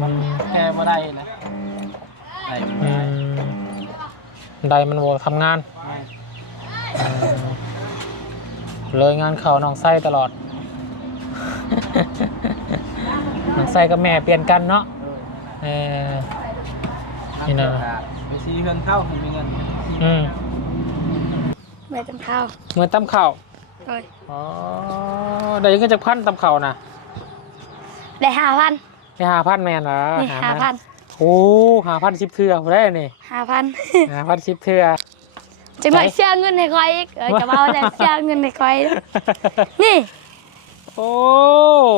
มันอืมแก้บ่ได้นะได้บ่อืได้มใดมันบ่ทำงานอืมเลยงานเขาน้องไส้ตลอด น้องไส้กับแม่เปลี่ยนกันเนาะเออเออ นี่นะ ไปซีเงินเข้ามันมีเงินอืมแม่จำข้าวเมื่อตั้มข่าวโดยอ๋อได้เงินจากพันตั้มข่าวนะได้ห้าพัน ได้หาพันแมนเหรอนี่ห้าพันโอ้หาพันสิบเทือได้นี่ห้าพันหาพันสิบเทือจังหน่อยเสียเงินให้คอยอีกเออจะมาเอาแต่เสียเงินให้คอย นี่ โอ้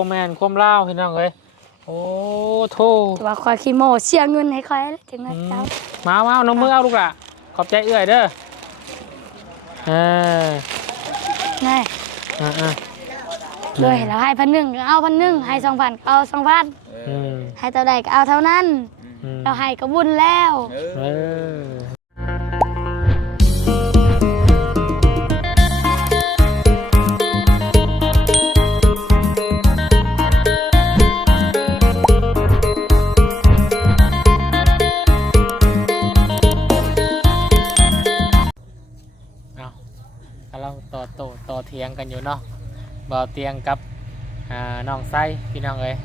แมนความเล่าวพี่น้องเลยโอ้โทจะว่าคอยขี้โมเสียเงินให้คอยแล้วจังหน่อยเจ้ามามาเอาน้องมือเอาลูกละขอบใจเอื้อยเด้อเออนี่อ่า อ่าเลยแล้วให้พันหนึ่งก็เอาพันหนึ่งให้สองพันก็เอาสองพันอืมให้เท่าใดก็เอาเท่านั้น อืมเราให้ก็บุญแล้ว เออเอากำลังต่อโตต่อเทียงกันอยู่เนาะ บ่าวเตียงกับน้องไส้พี่น้องเอ้ย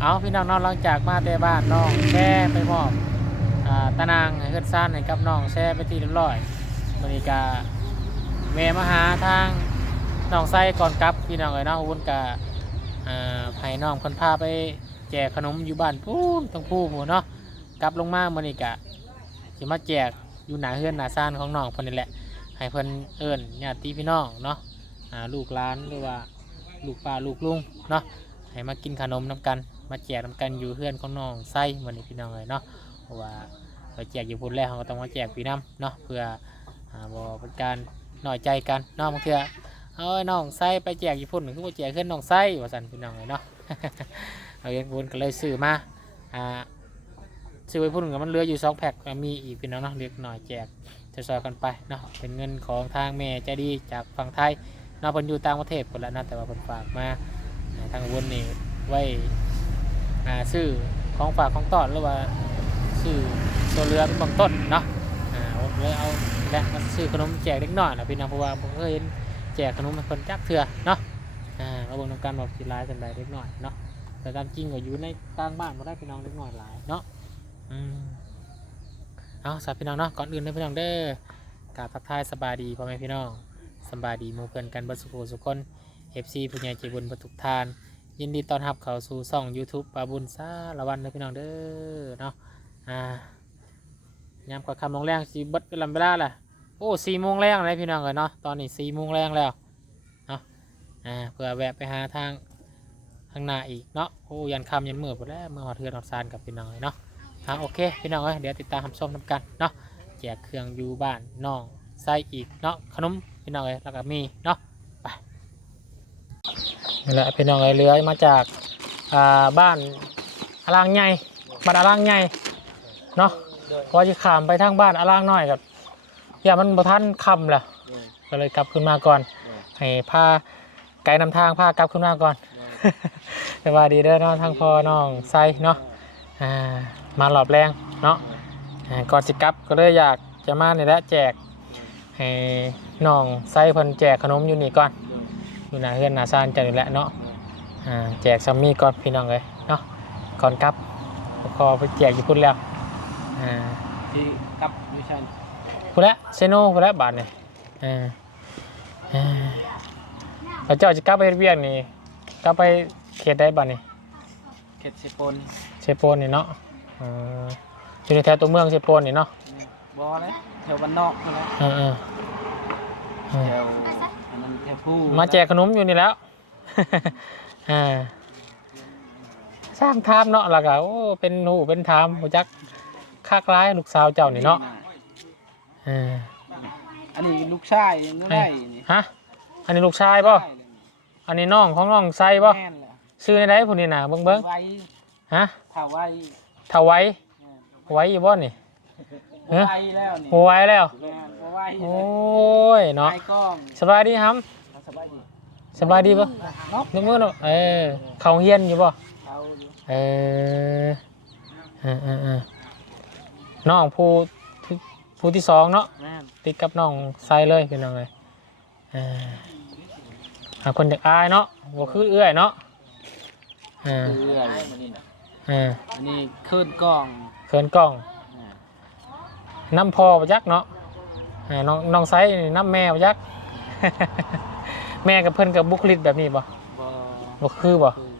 เอาพี่น้องนอนหลังจากมาแต่บ้านน้องแช่ไปมอบอ่าตะนางเฮือนซ่านให้กับน้องแช่ไปที่เรียบร้อยบริกาแม่มาหาทางน้องไส้ก่อนกลับพี่น้องเอ้ยเนาะวุ้นกะอ่าให้น้องคนพาไปแจกขนมอยู่บ้านพูนตรงผู้หมู่เนาะกลับลงมาบริกะจะมาแจกอยู่หนาเฮือนหนาซ่านของน้องคนนี้แหละให้เพิ่นเอิ้นญาติพี่น้องเนาะ อ่าลูกหลานหรือว่าลูกป้าลูกลุงเนาะให้มากินขนมน้ำกัน มาแจกน้ำกันอยู่เพื่อนของน้องไส้เหมือนนี้พี่น้องเลยเนาะเพราะว่าเราแจกอยู่พุ่นแล้วเราก็ต้องมาแจกพี่น้ำเนาะเพื่ออ่าบ่เป็นการหน่อยใจกันเนาะบางเทื่อเอาไอ้น้องไส้ไปแจกอยู่พุ่นคือว่าแจกขึ้นน้องไส้ว่าสันพี่น้องเลยเนาะเอาเองพุ่นก็เลยซื้อมาอ่าซื้อไปพุ่นกับมันเหลืออยู่สองแพ็คมีอีกพี่น้องเนาะเล็กหน่อยแจกจะซอยๆกันไปเนาะเป็นเงินของทางแม่ใจดีจากฝั่งไทย นาะเพิ่นอยู่ต่างประเทศคนละเนาะแต่ว่าเพิ่นฝากมาอ่าทางวนนี่ไว้อ่าซื้อของฝากของต้อนหรือว่าซื้อตัวเรือเป็นบางต้นเนาะอ่าผมเลยเอาและมาซื้อขนมแจกเล็กน้อยนะพี่น้องเพราะว่าผมเคยเห็นแจกขนมให้คนจักเถื่อเนาะอ่าเราเบิ่งนำการบอกสิหลายสันใดเล็กน้อยเนาะแต่ตามจริงก็อยู่ในต่างบ้านมาได้พี่น้องเล็กน้อยหลายเนาะอืมเอาสาพี่น้องเนาะก่อนอื่นเลยพี่น้องเด้อกราบทักทายสบายดีพ่อแม่พี่น้อง สบายดีหมู่เพื่อนกันบัสุโขสุคน FC ผู้ใหญ่ใจบุญประทุกทาน ยินดีต้อนรับเข้าสู่ช่อง YouTube ปาบุญซาละวันเลยพี่น้องเด้อเนาะอ่ายามกว่าคำลงแรงสีบัดกันลำเวลาแหละโอ้สี่โมงแรงเลยพี่น้องเลยเนาะตอนนี้สี่โมงแรงแล้วเนาะอ่าเพื่อแวะไปหาทางข้างหน้าอีกเนาะโอ้ยันคำยันมืดหมดแล้วเมื่อหอดเทือนหอดซานกับพี่น้องเลยเนาะอ่าโอเคพี่น้องเอ้ยเดี๋ยวติดตามทำส้มทำกันเนาะแจกเครื่องอยู่บ้านน้องใส่อีกเนาะขนม พี่น้องเอ้ยแล้วก็มีเนาะไปนี่แหละพี่น้องเอ้ยเลื้อยมาจากอ่าบ้านอลางใหญ่บ้านอลางใหญ่เนาะพอจะขามไปทางบ้านอลางน้อยกับอย่ามันบ่ทันคำแหละก็เลยกลับขึ้นมาก่อนให้พาไกด์นำทางพากลับขึ้นมาก่อนสวัสดีเด้อเนาะทางพ่อน้องไซเนาะมาหลอบแรงเนาะก่อนสิกลับก็เลยอยากจะมาในและแจก ให้น้องไซเพิ่นแจกขนมอยู่นี่ก่อน อยู่หน้าเฮือนหน้าซานจังนี่แหละเนาะอ่าแจกซัมมี่ก่อนพี่น้องเลยเนาะก่อนกลับพอไปแจกอยู่พุ่นแล้วอ่าที่กับยูชันพุ่นแล้วเซโน่พุ่นแล้วบาทเนี่ยอ่าอ่าแล้วเจ้าจะกลับไปเฮ็ดเวียกนี่กลับไปเขตได้บาทนี่เขตเซโปนเชโปนนี่เนาะอ่าอยู่ในแถวตัวเมืองเชโปนนี่เนาะบอเลยแถวบ้านนอกนั่นแหละอ่าอ่ มาแจกขนมอยู่นี่แล้วอ่าสร้างทามเนาะแล้วก็โอ้เป็นหูเป็นทามหูจักคากร้ายลูกสาวเจ้านี่เนาะอ่าอันนี้ลูกชายยังก็ได้นี่ฮะอันนี้ลูกชายป่ะอันนี้น้องของน้องไซป่ะแม่นแหละซื้อในไหนผู้นี่น่ะเบิ้งเบิ้งไว้ฮะถ้าไว้เท่าไว้ไว้อยู่บ่นี่ เอ๊ะไว้แล้วนี่โอ้ไว้แล้ว แม่นบ่ไว้โอ้ยเนาะไอ้กล้องสบายดีครับสบายดีสบายดีป่ะเนาะยกมือเนาะเออเขาเฮียนอยู่ป่ะเขาอยู่เออเออเออเออน้องผู้ที่ผู้ที่สองเนาะ แม่นติดกับน้องไซเลยพี่น้องเลยเออหาคนอยากอายเนาะบ่คือเอื้อยเนาะเออคือเอื้อยมันนี่น่ะเอออันนี้ขึ้นกล้องเขินกล้องอ่า น้ำพอประยักเนาะเออน้องน้องไซนี่น้ำแม่ประยักแม่กับเพื่อนกับบุคลิกแบบนี้บ่บ่บ่คือบ่คือ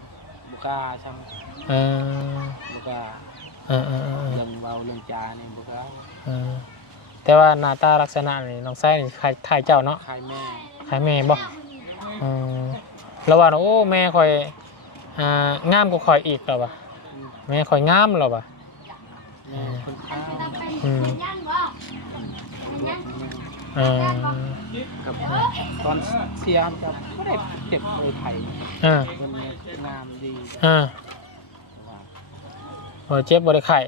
บุกล้าช่างเออบุกล้าเออเออเออเออเรื่องเบาเรื่องจานี่บุกล้าเออแต่ว่าหน้าตาลักษณะนี่น้องไซนี่คล้ายถ่ายเจ้าเนาะคายแม่คล้ายแม่บ่เออแล้วว่าโอ้แม่คอยอ่างามกว่าคอยอีกแล้วว่ะอืมแม่คอยงามแล้วว่ะแม่คนข้าวอืม เออกับตอนเสียมจะไม่ได้เจ็บเลยไข่เออมันงามดีเออบ่เจ็บบ่ได้ไข้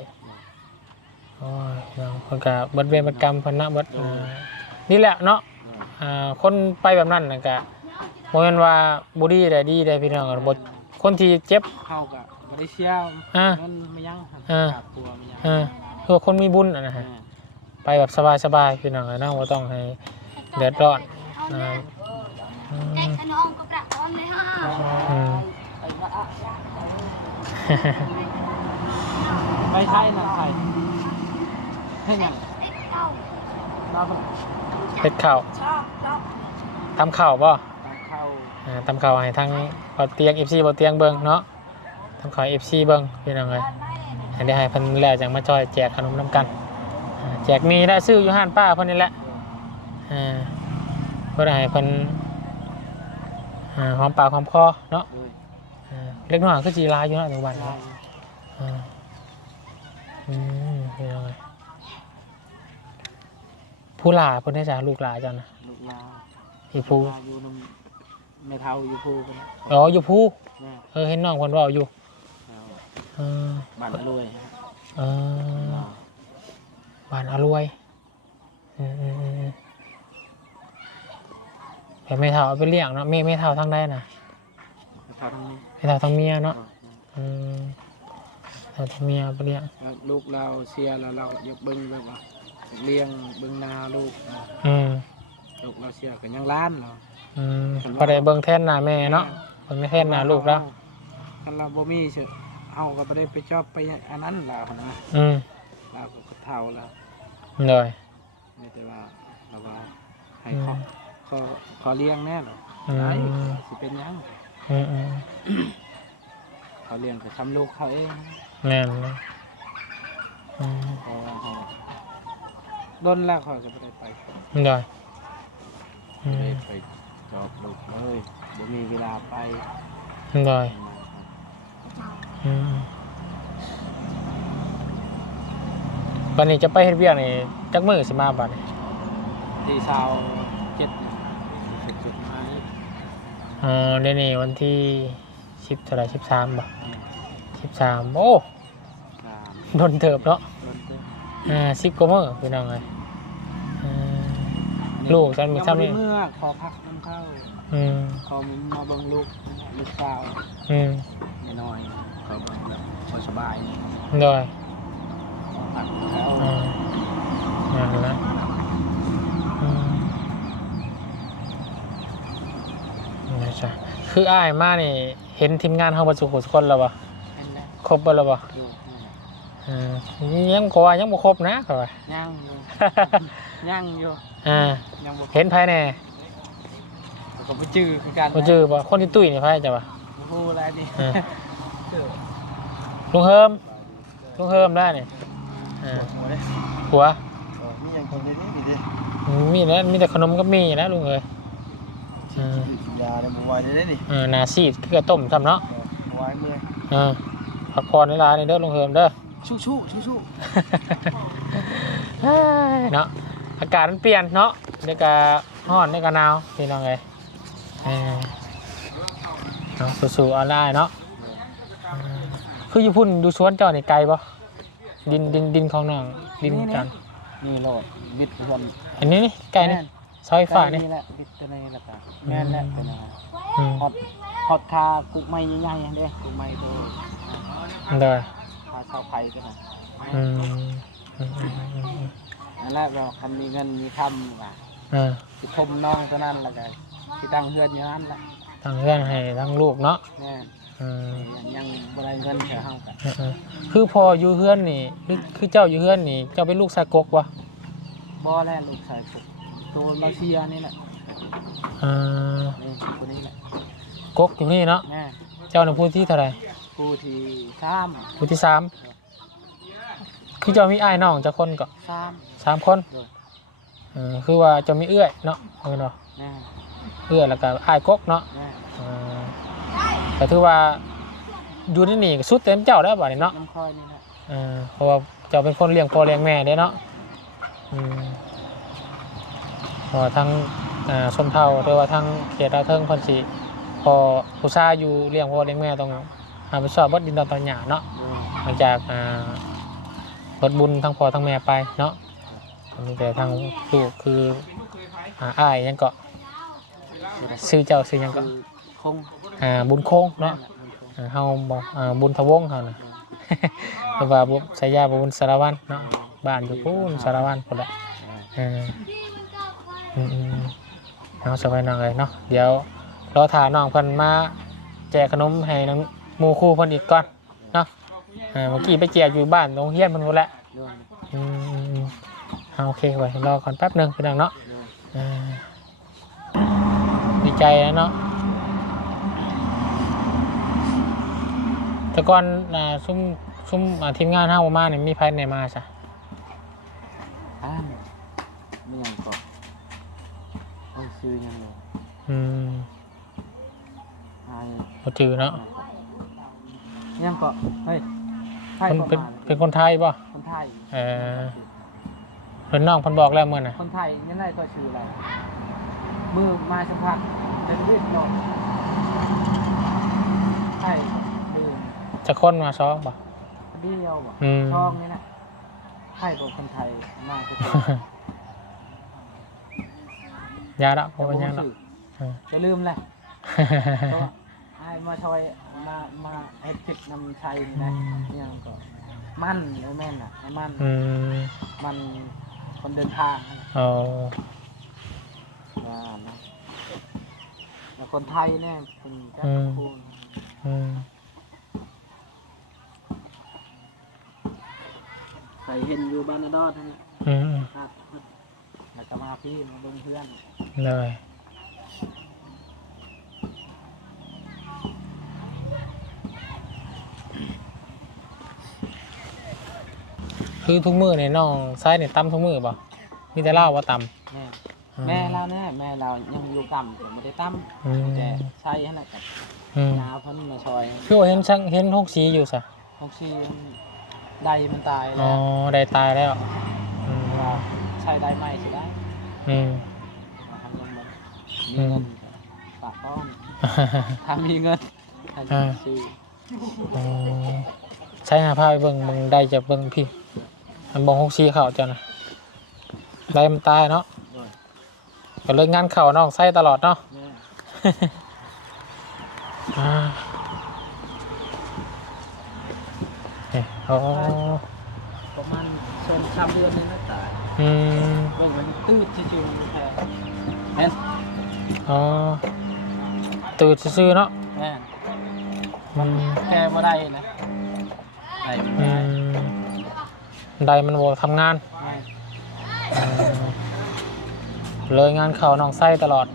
โอ้ยน้องเพิ่นก็เบิดเวรเบิดกรรมเพิ่นนะเบิดอ่านี่แหละเนาะอ่าคนไปแบบนั้นนะกะโมเมนว่าบดีได้ดีได้พี่น้องกันบคนที่เจ็บเข้ากับไม่ได้เชี่ยวอ่ามันไม่ยั้งหันอ่าขาดตัวไม่ยั้งเออคือว่าคนมีบุญอะนะฮะอ่า ไปแบบสบายๆพี่น้องกันเนาะว่าต้องให้เดือดร้อนอ่าอืมอืมไม่ใช่นะใครให้ยังเราต้องเฮ็ดข้าวทำข้าวป่ะตั้งเข้าอ่าทำข้าวให้ทั้งบ่เตียง FC บ่เตียงเบิ่งเนาะทำข้าว FC เบิ่งพี่น้องเลยให้ได้ให้เพิ่นแล้วจังมาจอยแจกขนมน้ำกันอ่า แจกมีได้ซื้ออยู่ห้านป้าเพิ่นนี่แหละอ่าเพื่อให้เพิ่นอ่าหอมปากหอมคอเนาะเลยอ่าเล็กน้อยก็จีลายอยู่เนาะในวันไล่นี้อ่าอืมเป็นยังไงผู้หลาเพิ่นได้จากลูกหลาเจ้านะลูกลาอยู่ผู้ลาอยู่นำไม่เท่าอยู่ภูกันนะอ๋ออยู่ผู้แม่เออเห็นน้องเพิ่นเว้าอยู่เอาเออบ้านรวยเออ บ้านอรวยอืมอืมอืมอืมแต่ไม่เท่าเอาไปเลี้ยงเนาะไม่ไม่เท่าทั้งได้นะไม่เท่าทั้งนี้ไม่เท่าทั้งเมียเนาะเอาอืมเราทำเมียไปเลี้ยงแล้วลูกเราเสียแล้วเราอยากเบิ้งแบบว่าเลี้ยงเบิ้งนาลูกนะอืมลูกเราเสียกันยังล้านเนาะอืมพอได้เบิ่งแท่นหน้าแม่เนาะเบิ่งแท่นหน้าลูกแล้วคันเราบ่มีเสียเอาก็บ่ได้ไปชอบไปอันนั้นแล้วนะอืมเราก็เท่าแล้ว เลยไม่แต่ว่าเราก็ให้อืขอมขอขอเลี้ยงแน่หรออืมได้สิเป็นหยังอืมอืมเขาเลี้ยงก็ทำลูกเขาเองแน่นเลยอืมเพราะว่าเขาด้นแล้วเขาก็บ่ได้ไปเลยอืบ่มได้ไปจอบลูกเลยบ่มีเวลาไปเลยอืม บัดนี้จะไปเฮ็ดเวียกนี่จักมื้อสิมาบัดนี้ที่ชาวเจ็ดสิบจุดมานี่เออเดี๋ยวนี้วันที่10เท่าไหร่13บ่เนี่ย13โอ้สามโดนเติบเนาะต้นเต้นอ่า10กว่ามื้อพี่น้องเอ้ยอ่า ลูกฉันมียังซ้ำนี่บ่ได้เมื่อขอพักน้ำเข้าอืมเขามาเบิ่งลูกลูกสาวอืม น้อยๆเขาเบิ่งแบบบ่สบายนี่เลยขอพักแล้วอ่านั่นแหละอืมนี่จ้ะคืออ้ายมานี่ เห็นทีมงานเฮาบ่สุขสุคนแล้วบ่นั่นแหละครบเบ่แล้วบ่ดูนี่แหละอืมยังก็ว่ายังบ่ครบนะก็ว่า ย่างอยู่ ย่างอยู่อ่า ยังบ่เห็นภายในก็บ่จื้อคือกันบ่จื้อบ่คนที่ตุ้ยนี่ภายจ้ะบ่บ่ฮู้แล้วดิอ่าลุงเฮิมลุงเฮิมได้นี่ อ่าหัวมีหยังกินได้นี่ดิมีแล้วมีแต่ขนมก็มีนะลุงเอ้ยอ่ายาเนี่ยบ่ไหวได้ดิเออหนาซีดคือกระต้มทำเนาะบ่ไหวเมื่อยเออพักผ่อนในร้านนี่เด้อลงเฮิมเด้อชู้ชู้ชู้ชู้เฮ้ยเนาะอากาศมันเปลี่ยนเนาะเดี๋ยวก็ร้อนเดี๋ยวก็หนาวพี่น้องเลยเออเนาะสู้ๆออนไลน์เนาะเออคืออยู่พุ่นดูสวนเจ้านี่ไกลปะ ดินดินดินของน้องดินกันนี่โลดบิดคนอันนี้นี่ไกลนี่ซอยฟ้านี่แหละบิดตัวนี้แหละครับแม่นแหละตัวนี้อืมฮอดฮอดคากุกไม้ใหญ่ๆเด้กุกไม้โตโดยพาเช่าไฟกันนะอืมอืมอืมอืมอืมนั่นแหละเราคันมีเงินมีคำว่าอ่าสิทมน้องตัวนั้นแล้วก็ที่ตั้งเฮือนอยู่นั้นแหละทั้งเพื่อนให้ทั้งลูกเนาะแม่อืม ยังบ่ได้เงินแถวเฮากันอืมอืมคือพออยู่เฮือนนี่คือคือเจ้าอยู่เฮือนนี่ เจ้าเป็นลูกสากกวะบ่แลลูกชายผมตัวมาเชียนี่แหละอ่านี่คนนี้แหละกกอยู่นี่เนาะแม่เจ้าในผู้ที่เท่าไหร่ผู้ที่สามผู้ที่สามคือเจ้ามีอ้ายน้องจะคนก็สามสามคนโดยเออคือว่าเจะมีเอื้อยเนาะเอาเนาะแม่เอื้อยแล้วก็อ้ายกกเนาะแม่ เออแต่ถือว่าอยู่ที่นี่ก็สุดเต็มเจ้าได้วบ่นี่เนาะน้ำค่อยนี่แหละเออเพราะว่าเจ้าเป็นคนเลี้ยงพ่อเลี้ยงแม่เด้เนาะอืมเพราะว่าทั้งอ่าชนเผ่าหรือว่าทั้งเขตดาวเทิงเพิ่นสิพอผู้ชายอยู่เลี้ยงพ่อเลี้ยงแม่ต้องรับผิดชอบเบิดดินดอนตอนหยาเนาะโดยหลังจากอ่าเบิดบุญทั้งพ่อทั้งแม่ไปเนาะมีแต่ทางลูกคืออ่าอ้ายยังเกาะซื้อเจ้าซื้อหยังคืเกาะอ คงอ่าบุญโค้งเนาะอ่าเฮาบ่อ่าบุญทวงเฮานะหรือว่าบุญสายยาบุญสารวัตรเนาะบ้านอยู่พูนสารวัตรพุ่นแหละเอออืมอืมเอาสบายน้องเลยเนาะเดี๋ยวรอถ่าน้องเพิ่นมาแจกขนมให้น้องหมู่คู่เพิ่นอีกก่อนเนาะอ่าเมื่อกี้ไปแจกอยู่บ้านโรงเรียนเพิ่นพุ่นแหละดยอืมอืมอืมเอาโอเคไว้รอก่อนแป๊บหนึงพี่น้องเนาะดยอ่าดีใจนะเนาะ แต่ก่อนอ่าซุ่มซุ่มอ่าทีมงานห้ามาเนี่ยมีไพ่ในมาซะอ่านไม่ยังก็ไอ้ซื้อยังเลยอืมไอ้บ่จือเนาะยังก็เฮ้ยไทยเป็นก็เป็นมาเป็นคนไทยป่ะคนไทยเออเพิ่นน้องเพิ่นบอกแล้วเมื่อน่ะคนไทยยังไงก็ชื่ออะไรมือมาสักพักเป็นวิทย์เนาะไทยดื่ม จะคนมาซ้อมป่ะเดียวบ่อืมช่องนี่นะไทยกับคนไทยมากที่สุดยาละเพราะว่ายังละอืม จะลืมเลยเพราะว่าไอ้มาชอยมามาเฮ็ดคลิปนำชัยนี่นะยังก็มันแล้วแม่นอะไอ้มันอืมมันคนเดินทางนั่นแหละเอาว่านะแล้วคนไทยเนี่ยเป็นแค่คูณอืม ใครเห็นอยู่บ้านนาดอดนั่นแหละอืมครับแล้วก็มาพี่มาลงเพื่อนเลยคือทุกมือในน้องซ้ายเนี่ยตำทุกมือป่ะมีแต่เล่าว่าตำ แม่แม่เราเนี่ยแม่เรายังอยู่กำแต่ไม่ได้ตั้มอืมแต่ใช่นั่นแหละกับอืมยาเพิ่นมาชอยคือว่าเห็นช่างเห็นหกสีอยู่สะ พวกชี ใดมันตายอ๋อแล้วได้ตายแล้วอืมว่าใช้ได้ไหมใช่ได้อืมทำยังมันมีเงินฝากก้อนถ้ามีเงินอาจจะซื้ออืมใช้หาผ้าไปเบิ่งมึงได้จะเบิ่งพี่มันบอกหกสีเข่าเจ้านะได้มันตายเนาะด้วยก็เลยงานเข่าน้องใส่ตลอดเนาะ แม่อ่า เอ้ยอ๋อประมาณสองสามเดือนนึงนะตายอืมเบิ่งมันตื้อชิวๆแท้แม่นอ๋อตื่นซื่อๆเนาะแม่นอืมแกบ่ได้นะได้บ่อืได้มได้มันโวทำงานแม่นอืมเลยงานเข่าน้องไส้ตลอด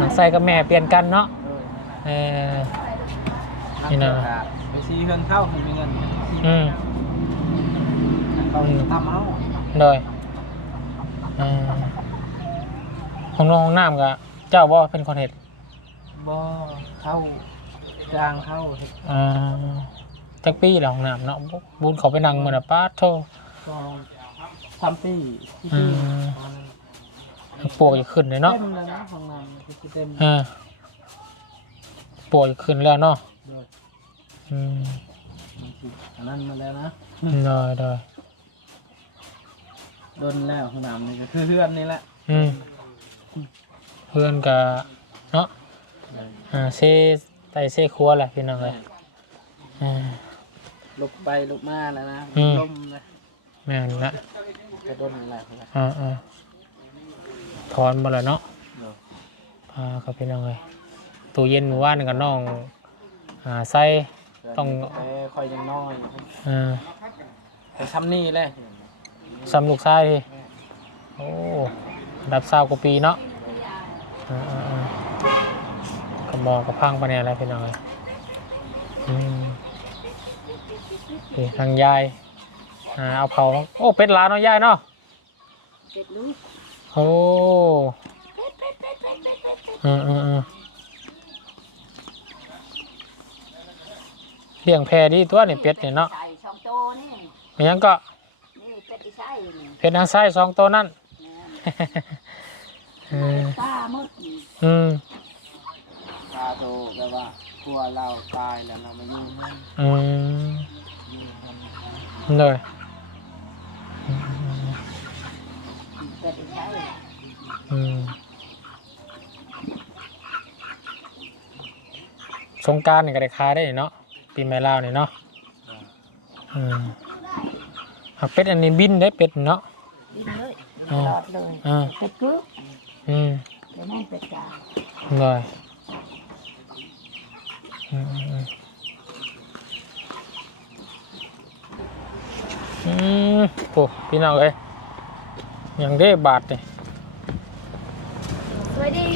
น้องไส้กับแม่เปลี่ยนกันเนาะเออเออ นี่นะไปซีเงินเข้าคือมีเงินอืม เขาทำเอาโดยเอ่อห้องนอนห้องน้ำกับเจ้าบ่เป็นคนเห็ดบ่เข้าจางเข้าเฮ็ดอ่าจักปีแล้วห้องน้ำเนาะบุบุญเขาไปนั่งเหมือนน่ะป้าดโทก็ทำปีที่อืปีมปวกจะขึ้นเลยเนาะเต็มเลยนะห้องน้ำคือเต็มอ่าปวกจะขึ้นแล้วเนาะโดย อืมมันสิอันนั้นมาแล้วนะโดยโดยโดนแล้วห้องน้ำนี่ก็คือเพื่อนนี่แหละอืมเพื่อนกับเนาะอ่าเซไปไต่เส้ครัวแหละพี่น้องเลยอ่าลุกไปลุกมาแล้วนะอืมลมเลยแม่นละกระด้นอะไรเขาเลยอ่าอ่าถอนมาแล้วเนาะเดี๋ยวพาเขาพี่น้องเลยตู้เย็นหมู่บ้านกับน้องอ่าใส่ ต้องไปคอยยังน้อยอ่าไปทำนี่เลยซ้ำลูกชายดิโอ้ดับเศร้ากว่าปีเนาะอ่าอ่าอ่ากระบอกกระพังปะเนี่ยอะไรพี่น้องเลยอืมนี่ทางยายอ่าเอาเขาโอ้เป็ดหลานเนาะยายเนาะ เป็ดลูกโอ้อืมอืมอืม เลี้ยงแพรดีตัวนี่เป็ดนี่เนาะใส่ช่องโตนี่มันยังก็นี่เป็ดที่ใช่นี่เป็ดนางไส้สองตัวนั่นอืมตาหมดอืมตาโตแบบว่ากลัวเราตายแล้วเราไม่ยุ่งมันอืมยุ่งมันเลยอืมเป็ดที่ใช่อืมสงกรารนี่ก็ได้คายได้เนาะ ปีใหม่ลาวนี่เนาะอืมหักเป็ดอันนี้บินได้เป็ดเนาะดิ้นเลยอ่าตลอดเลยอ่าเป็ดกึ๊กอืมเดี๋ยวนั่นเป็ดกาเลยอืมอืมอืมอืมโอ้พี่น้องเอ้ยยังได้บาทเลยสวัสดี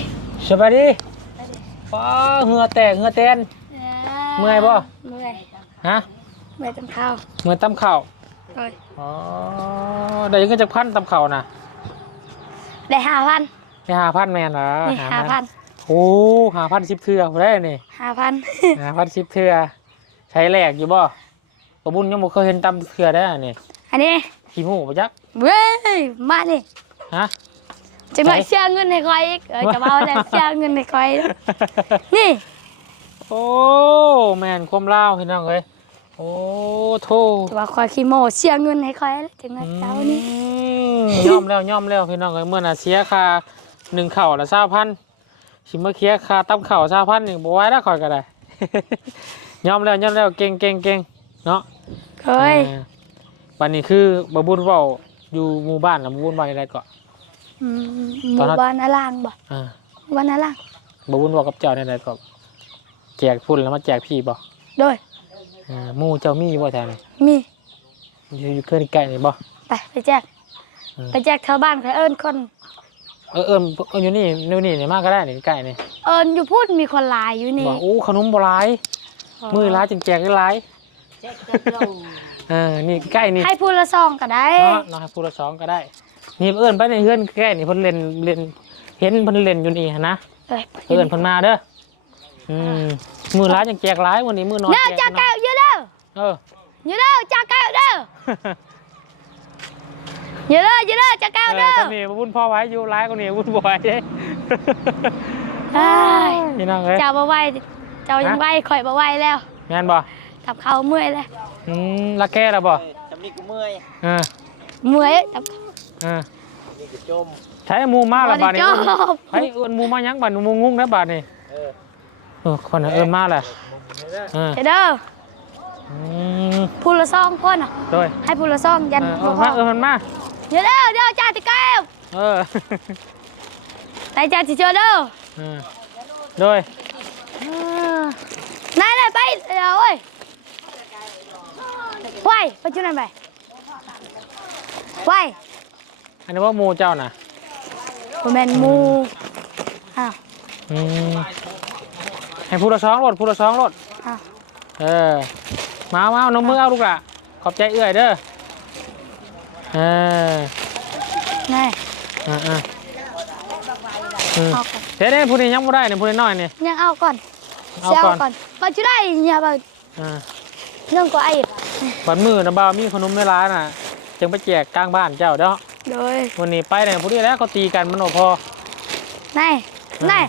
สบายดีป้าเหงือแตกเหงือแตน เมื่อยบ่เมื่อยฮะเมื่อยจำข้าวเหมือนตำข่าวโอ้ยอ๋อได้เงินจากพันตำข่าวนะได้ห้าพันได้ห้าพันแมนเหรอนี่ห้าพันโอ้ห้าพันสิบเทือบ่ได้นี่ห้าพันห้าพันสิบเทือใช้แหลกอยู่บ่ปะบุญยังบ่เคยเห็นตำเทือได้นี่อันนี้ขี้หมูปะจักเว้ยมานี่ฮะจะมาไหนเสียเงินให้คอยอีกเออจะมาเอาแต่เสียเงินให้คอยนี่ โอ้แมนความลาวพี่น้องเอ้ยโอ้โธ่จะว่าคอยขี้โมเสียเงินให้คอยแล้วถึงมาเจ้านี่อืมย่อมแล้วย่อมแล้วพี่น้องเอ้ยเมื่อน่ะเสียค่าหนึ่งเข่าวละเศร้าพันชิมาเคลียร์ค่าตั้มเข่าวเศร้าพันหนึ่งบ่ไหว้แล้วคอยก็ได้ย่อมแล้วย่อมแล้วเก่งเก่งเก่งเนาะเฮ้ยอ่าวันนี้คือบบุญเว้าอยู่หมู่บ้านนะบบุญว่าอะไรก่อนอืมหมู่บ้านอาล่างบ่อ่าหมู่บ้านอาล่างบบุญเว่ากับเจ้าในอะไรก่อน แจกพุ่นแล้วมาแจกพี่บ่โดยอ่าหมู่เจ้ามีบ่แถวนี้มี อยู่อยู่เคลื่อนใกล้นี่บ่ ไปไปแจกอืมไปแจกแถวบ้านใครเอิ้นคน เออเออเอออยู่นี่นู่นนี่นี่มากก็ได้นี่ใกล้นี่เอิ้นอยู่พูดมีคนหลายอยู่นี่บอกอู้ขนมโบราณมือร้ายจึงแจกได้หลายเออนี่ใกล้นี่ให้พูดละซองก็ได้ เนาะเนาะให้ผู้ละสองก็ได้ นี่เอิ้นไปในเฮือนแก่นี่เพิ่นเล่นเล่นเห็นเพิ่นเล่นอยู่นี่หั่นนะ เอ้ยเอิ้นเพิ่นมาเด้อ อืมมือร้ายจึงแจกหลายวันนี้มือน้อยเด้อแจจากกน้แก้อยวเยอะเด้อเออ เยอะเด้อจากแก้วเด้อเยอะเด้อเยอะเด้อจากแก้วเอเด้ออคนนี้บุญพ่อไว้อยู่ร้ายคนนี้บุญบ่ไหว้เด้เอ้ยพี่น้องเอ้ยเจ้าบ่ไหวเจ้ายังไหวข่อยบ่ไหวแล้วแม่นบ่กับเขาวเมื่อยแล้วอืมละแก่แล้วบ่จำนี่กูเมื่อยเออเมื่อยกับเออนี่กูจมใช้หมูมาละบาดนี้บ่ได้จบไผเอิ้นหมูมายังบาดหมูงุ้งนะบาดนี้ เออเออคนน่ะเอิ้นมาแหละนี่เด้อเออเดี๋ยวเด้ออืมพูดละซองพ่นอะโดยให้พูดละซองยันเออบ่เออพมาอเออมันมาเดี๋ยวเด้อเดี๋ยวจ่าติแก้วเออไปจ่าสิเจอเด้อเออโดยนายเลยไปเดี๋ยวเว้ยไหวไปจุดนั้นไปไหวอันนี้ว่าหมูเจ้าน่ะบ่แม่นหมูอ้าวอืม ให้ผู้ละสองรถผู้ละสองรถอ้าวเออมามาเอานมมือเอาลูกละขอบใจเอื้อยเด้อเออนายอ่าอ่าอืมเอาก่อนเดี๋ยวเดี๋ยวผู้นี้ยังไม่ได้เนี่ยผู้นี้น้อยเนี่ยยังเอาก่อนเอาเสียก่อนก่อนมาจุได้เนี่ยบ่อ่าเรื่องก็ไอ้บัดมือนะบ่าวมีขนมในร้านน่ะจึงไปแจกกลางบ้านเจ้าเด้อโดยวันนี้ไปเนี่ยผู้นี้แล้วเขาตีกันมันโอพอนายอืม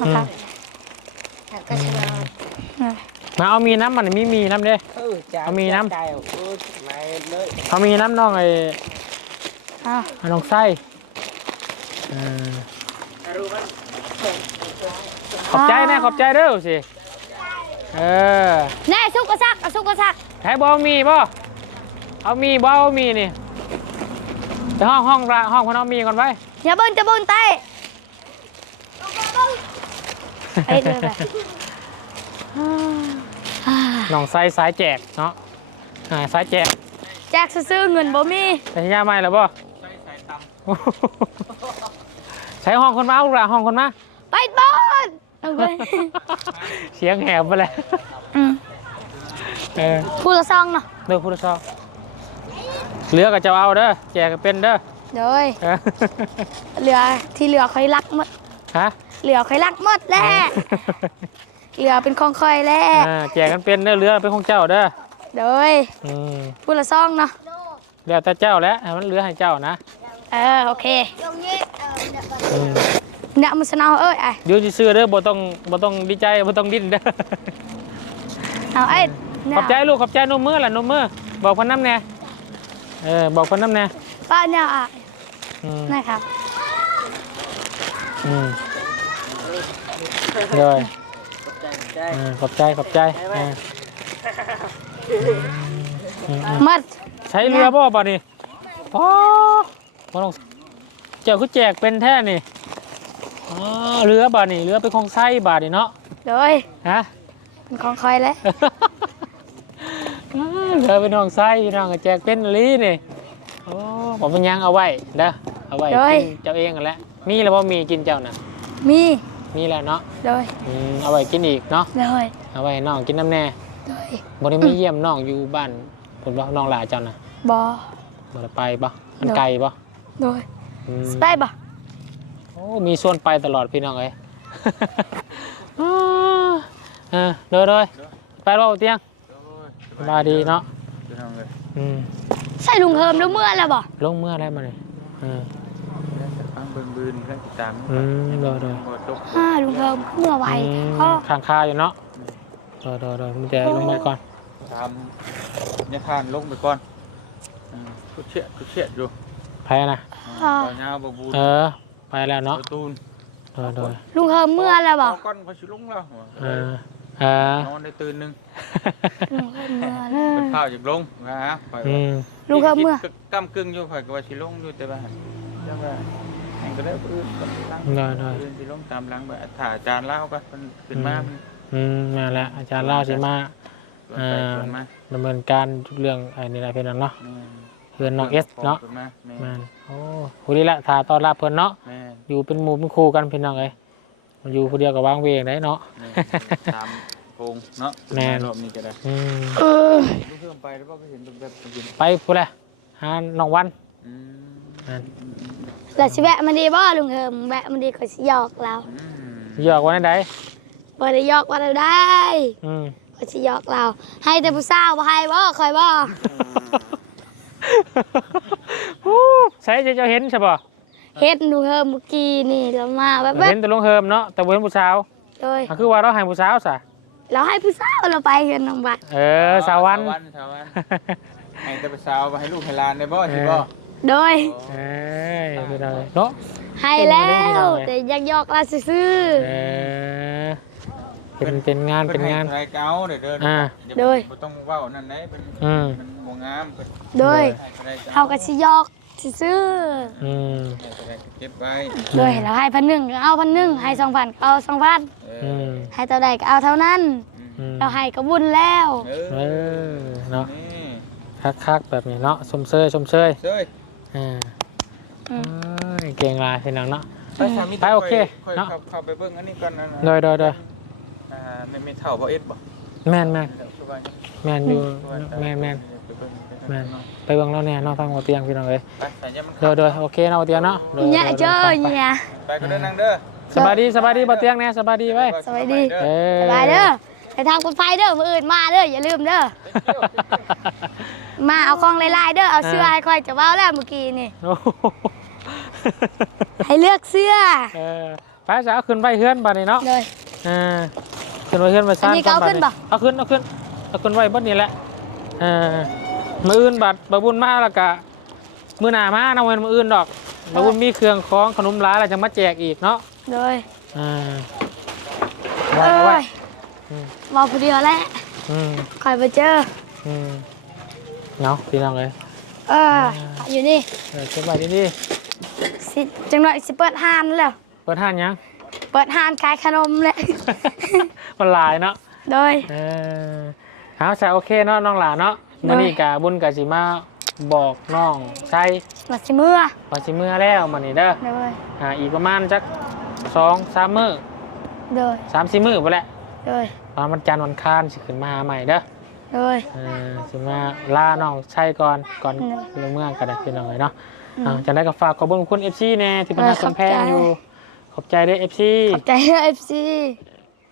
นายข่าวอืมก็ชนะมาเอามีน้ำมันมีมีน้ำเด้ เออจ้าเอามีน้ำใจเอาเออไม่เลยเขามีน้ำน้องไอ้อ้าวน้องไส้เออขอบใจนะขอบใจเด้อสิเออแน่สุกกระซักเอาสุกกระซักใช้บอมีบ่เอามีบ่เอามีนี่ไปห้องห้องละห้องพนเอามีก่อนไปอย่าเบิ้ลจะเบิ้ลไต ไปเลยไปอ่าน้องไซสายแจกเนาะอ่าสายแจกแจกซื้อๆเงินบ่มีใช้ยาใหม่แล้วบ่ใช้ห้องคนมาเอาลูกละห้องคนมาไปบอลเอาไปเสียงแหบไปเลยอืมเออพูดละซองเนาะเด้อพุทธเจ้าเหลือก็จะเอาเด้อแจกก็เป็นเด้อเดี๋ยวเอ้ยเออเหลือที่เหลือคอยรักหมดฮะ เหลือคอยรักหมดแหละเหลือเป็นของคอยแหละอ่าแจกกันเป็นเด้อเหลือเป็นของเจ้าเด้อเดี๋ยวเอ้ยอืมพูดละซองเนาะแล้วแต่เจ้าแล้วให้มันเหลือให้เจ้านะเออโอเคอืมเนี่ยมันสนเอาเอ้ยไอ้เดี๋ยวสิซื้อเด้อบ่ต้องบ่ต้องดีใจบ่ต้องดิ้นเด้อเอาไอ้เนี่ยขอบใจลูกขอบใจนมมือล่ะนมมือบอกเพิ่นน้ำแน่เออบอกเพิ่นน้ำแน่ป้าเนี่ยอะอืมนะครับอืม เลยใจเออขอบใจขอบใจเอออืมมัดใช้เรือบ่บ่นี่พอบ่ต้องเจ้าคือแจกเป็นแท้นี่อ๋อเรือบ่นี่เรือเป็นของไส้บ่นี่เนาะเดี๋ยวเอ้ยฮะ เป็นของคอยแล้วเรือเป็นของไส้พี่น้องก็แจกเป็นอีหลีนี่โอ้ผมเป็นหยังเอาไว้เด้อเอาไว้กินเจ้าเองกันแหละมีแล้วบ่มีกินเจ้าน่ะมี มีแล้วเนาะเดี๋ยวเอ้ยอืมเอาไว้กินอีกเนาะเดี๋ยวเอ้ยเอาไว้ให้น้องกินน้ำแน่เดี๋ยวเอ้ยบ่ได้มีเยี่ยมน้องอยู่บ้านผมบ่น้องหลาเจ้าน่ะบอบ่ได้ไปบ่มันไกลบ่เดี๋ยวเอ้ยอืม สไปบ่โอ้ มีส่วนไปตลอดพี่น้องเอ้ยอ่าเออเด้อเด้อไปรอเตียงสบายดีเนาะ พี่น้องเลยอืมใส่ลุงเฮิมแล้วเมื่อแล้วบ่ลงเมื่อได้มาเลยอืมฟัง เบิ่งบืนเพื่อนติดตามอืมเด้อเด้อหมดตกอ่าลุงเฮิมเมื่อไหวอืมก็ข้างคาอยู่เนาะเด้อเด้อเด้อมันจะลงมาก่อนตามเนี่ยทานลงไปก่อนอืมทุกเชียทุกเชี่ยอยู่ไปนะอ่าต่อยาวบบูนเออ ไปแล้วเนาะประตูนเด้อเด้อลุงเฮิมเมื่อแล้วบ่าก้อนพอชิลงแล้วเออเออนอนได้ตื่นหนึงลุงเฮิมเมื่อแล้เป็นวข้าวจากลงนะฮะข่อยอืว่ามลุงเฮิมเมื่อ คิดกำกึ่งอยู่ข่อยก็ว่าชิลงอยู่แต่ว่านยังว่า แห่งก็ได้ปืนกับตั้งเด้อเด้อปืนชิลงตามหลังไปถ่าอาจารย์เล่าก็มันขึ้นมามันอืมมาแล้วอาจารย์เล่าสิมา ชวนไปชวนมาดำเนินการทุกเรื่องไอ้นี่แหละเพื่อนเนาะแม่นเพื่อนน้องเอสเนาะชวมาแม่แมนนโอ้ผู้นี้แหละทาต้อนรับเพื่อนเนาะแม่นอยู่เป็นหมู่เป็นครูกันเพื่อนน้องเอ้ยมันอยู่คนเดียวกับวางเวงได้เนาะ แม่นตามโพงเนาะแม่นรอบนี้ก็ได้อืมเออลูกเพิ่มไปแล้วก็ไปเห็นแบบแบบจริงไปพูดเลยหาน้องวันอืมนั่น แล้วสิแวะมันดีบ่ลุงเฮิมแวะมันดีก็สิหยอกเราอืมหยอกวันไหนบ่ได้หยอกว่าเราได้อืมก็สิหยอกเรา ให้แต่ผู้สาวบ่ให้บ่คอยบ่โอ้ใช่จะเจะเห็นใช่ป่ะเฮ็ดลุงเฮิมเมื่อกี้นี่เรามาแบบเห็นแต่ลงเฮิมเนาะแต่บ่เห็นผู้สาวโดยอะคือว่าเราให้ผู้สาวซะเราให้ผู้สาวเราไปเฮือนน้องบัดเออสาววันสาววันสาววันให้แต่ไปสาวไปให้ลูกให้หลานได้บ่สิบ่ โดยเอ้ยพี่น้องเอ้ยเนาะให้แล้เป็นไปได้วไงแต่อยากหยอกเราซื่อเออเป็นเป็นงานเป็นงานรายเก่าเด้อเด้ออ่าโดยบ่ต้องเว้านั่นได้เป็นอืมมันบ่งามเพิ่นๆ โดยให้รายเฮาก็สิหยอกซื่ออืมให้รายเก็บไว้ๆโดยเราให้พันหนึ่งก็เอาพันหนึ่งให้สองพันก็เอาสองพันเออือมให้เท่าใดก็เอาเท่านั้น อืมเราให้ก็บุญแล้ว เอเอออเนาะนี่คักคักๆแบบนี้เนาะชมเชยชมเชยเซ้ย อ่าอืม เอ้ยเก่งหลายพี่น้องเนาะ ไปสามีไปโอเคค่อยเนาะเข้าเข้าไปเบิ่งอันนี้ก่อนนะโดยโดยโดยอ่าไม่ไม่เท่าบ่เอ็ดบ่แม่นแม่นเดี๋ยวช่วยแม่นอยู่ช่วยแม่นแม่น ไปเบิ่งไปแม่นเบิ่งไปเบิ่งแล้วเนี่ยเนาะทางหัวเตียงพี่น้องเอ้ยไปแต่ยังมันโดยโดยโอเคเนาะหัวเตียงเนาะโดเนี่ยโดเจ้อไปไปเนี่ย ไปก็ได้นั่งเด้อสบายดีสบายดีบ่เตียงเนี่ยสบายดีไว้สวัสดี เอ้ยสบายเด้อไปทางคนไฟเด้อมืออื่นมาเด้ออย่าลืมเด้อ มาเอาของลายๆเด้อเอาเสื้อให้ค่อยจะเว้าแล้วเมื่อกี้นี่ โอ้โหให้เลือกเสื้อเออไปสาวขึ้นไปเฮือนบัดนี้เนาะเลย อ่าขึ้นไปเฮือนไปซ่านอันนี้ก็เอาขึ้นปะเอาขึ้นเอาขึ้นเอาขึ้นไว้บนนี้แหละเอ่ามื้ออื่นบัดบะบุญมาแล้วก็มื้อหน้ามานะเว้นมื้ออื่นดอกบะบุญมีเครื่องของขนมหลายแล้วจะมาแจกอีกเนาะเลยอ่าไว้เอ้ไว้ยอืม มาผู้เดียวแหละอืม คอยไปเจอ อืม เนาะพี่น้องเลยเอออยู่นี่เออเก็บไว้ดีสิจังหน่อยสิเปิดห้านแล้ว ๆเปิดห้านยัง เปิดห้านขายขนมเลย มันหลายเนาะ โดย เออเอาใช่โอเคเนาะน้องหลานเนาะได้ มื้อนี้กะบุญกะสิมาบอกน้องใช่มาสิเมื่อว่าสิมื้อแล้วมื้อนี้เด้อโดย อ่าอีกประมาณจัก2 3มื้อโดย3 4มื้อพุ่นแหละโดย ตอนวันจันทร์วันคานสิขึ้นมาหาใหม่เด้อ โดย เออสิมาลาน้องใช่ก่อนก่อนได้ลงเมืองก็ได้พี่น้องเลยเนาะอืมอ่าจังได๋ก็ฝากขอบคุณขอบคุณ FC แน่ที่เป็นเออฮักกำแพงขอบใจอยู่ ขอบใจเด้อ FC ขอบใจเอฟซี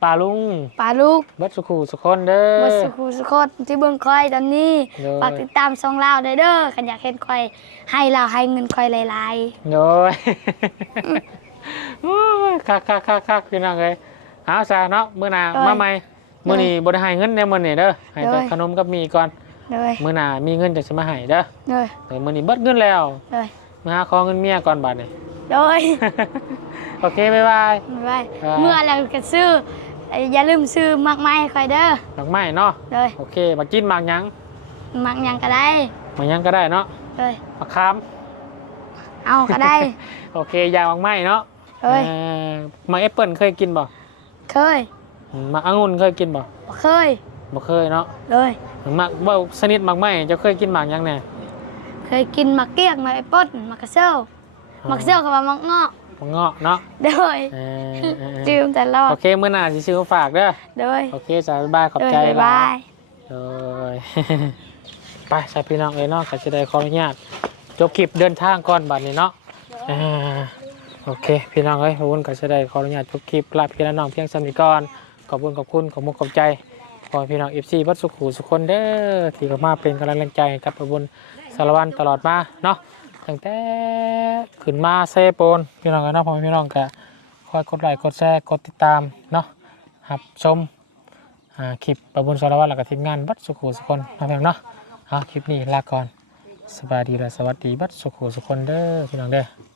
ป้าลุงป่าลูกเบิดสุขุสุคนเด้อวัดสุขุสุขดที่เบิ่งคอยตอนนี้โดย ฝากติดตามช่องเราได้เด้อขันอยากเห็นคอย ให้เราให้เงินคอยหลายโดยโอ้ยคักคักคักคักพี่น้องเลยเอาซะเนาะมื้อหน้ามาใหม่ มื้อนี้บ่ได้ให้เงินในมื้อนี้เด้อให้แต่ขนมกับหมีก่อนๆเลยมื้อหน้ามีเงินจังสิมาให้เด้อเลยแต่มื้อนี้เบิดเงินแล้วเลยมาหาขอเงินเมียก่อนบัดนี้โดยโอเคบ๊ายบายไม่ไหวครับเมื่อเราก็ซื้อเอ้ยอย่าลืมซื้อมากไม้คอยเด้อดอกไม้เนาะเลยโอเคมากินหมากหยังมักหยังก็ได้หมากหยังก็ได้เนาะเลยมะขามเอาก็ได้ โอเคยาหมากไม้เนาะเอ้ยอ่อหมากแอปเปิ้ลเคยกินบ่เคยอืม หมากองุ่นเคยกินบ่บ่เคยบ่เคยเนาะเลยหมากบ่สนิทหมากไม้เจะเคยกินหมากหยังแน่เคยกินมักเกี้ยงมักไอปดมักกระเซ้ามักเซ้ากับมักเงาะหมากเงาะเนาะโดยเออเออเออจืมแต่เราโอเคมื้อหน้าสิซื้อมาฝากเด้อโดยโอเคจ้าบ๊ายบายขอบโดยใจบ๊ายหลาบาย ยโดยไปใส่พี่น้องเอ้ยเนาะก็จะได้ขออนุญาตจบคลิปเดินทางก่อนบัดนี้เนาะอ่าโอเค พี่น้องเอ้ยขอบคุณก็จะได้ขออนุญาตจบคลิปลาพี่และน้องเพียงสำนิก่อน ขอบคุณขอบคุณขอบมุกขอบใจขอพี่น้อง FC วัดสุขุสุขคนเด้อที่เข้ามาเป็นกำลังใจกับประบุญสารวันตลอดมาเนาะตั้งแต่ขึ้นมาเซโปนพี่น้องเอ้ยเนาะพ่อแม่พี่น้องก็คอยกดไลค์กดแชร์กดติดตามเนาะรับชมคลิปประบุญสารวัตรแล้วก็ทีมงานบัดสุขุสุคนนะพี่น้องเนาะเอาคลิปนี้ลาก่อนสบายดีและสวัสดีบัดสุขุสุคนเด้อพี่น้องเด้อ